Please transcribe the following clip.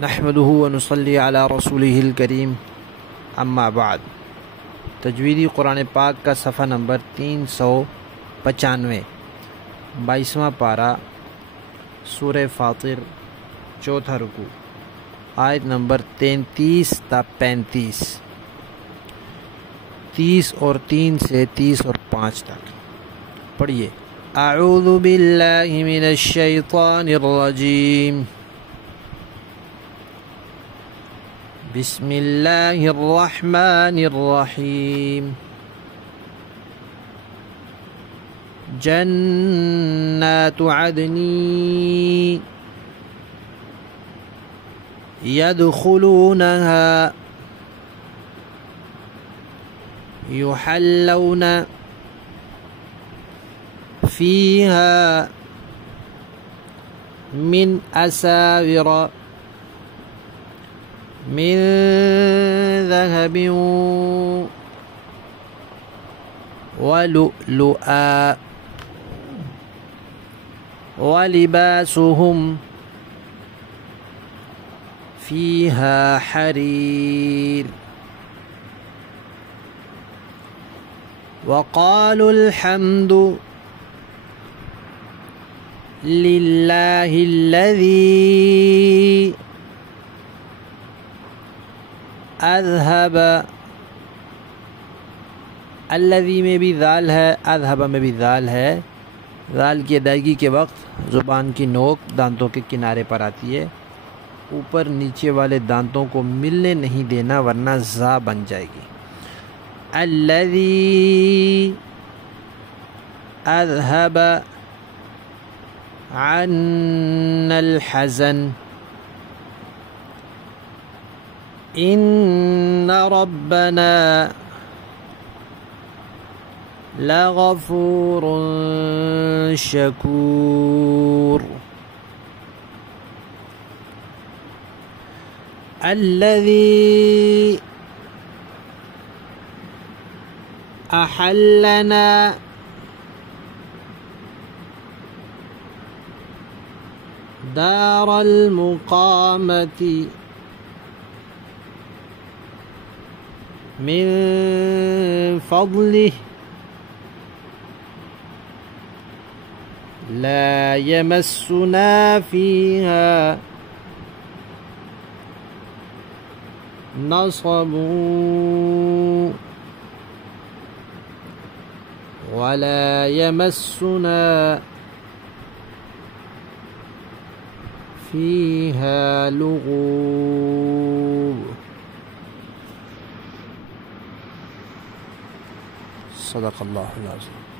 نحمده ونصلی علی رسولہ الکریم اما بعد۔ تجویدی قرآن پاک کا صفحہ نمبر 395، 22واں پارہ، سورہ فاطر، چوتھا رکوع، آیت نمبر 33 تا 35، 30 اور 3 سے 30 اور 5 تک پڑھیے۔ اعوذ باللہ من الشیطان الرجیم، بسم اللہ الرحمن الرحیم۔ جنات عدن يدخلونها يحلون فيها من أساور من ذهب ولؤلؤا ولباسهم فيها حرير وقالوا الحمد لله الذي اذهب، الذی میں بھی ذال ہے، اذهب میں بھی ذال ہے۔ ذال کی ادائیگی کے وقت زبان کی نوک دانتوں کے کنارے پر آتی ہے، اوپر نیچے والے دانتوں کو ملنے نہیں دینا ورنہ زا بن جائے گی۔ الذی اذهب عنا الحزن ان ربنا لغفور شکور۔ الذي احلنا دار المقامة من فضله لا يمسنا فيها نصب ولا يمسنا فيها لغوب۔ صدق اللہ العظیم۔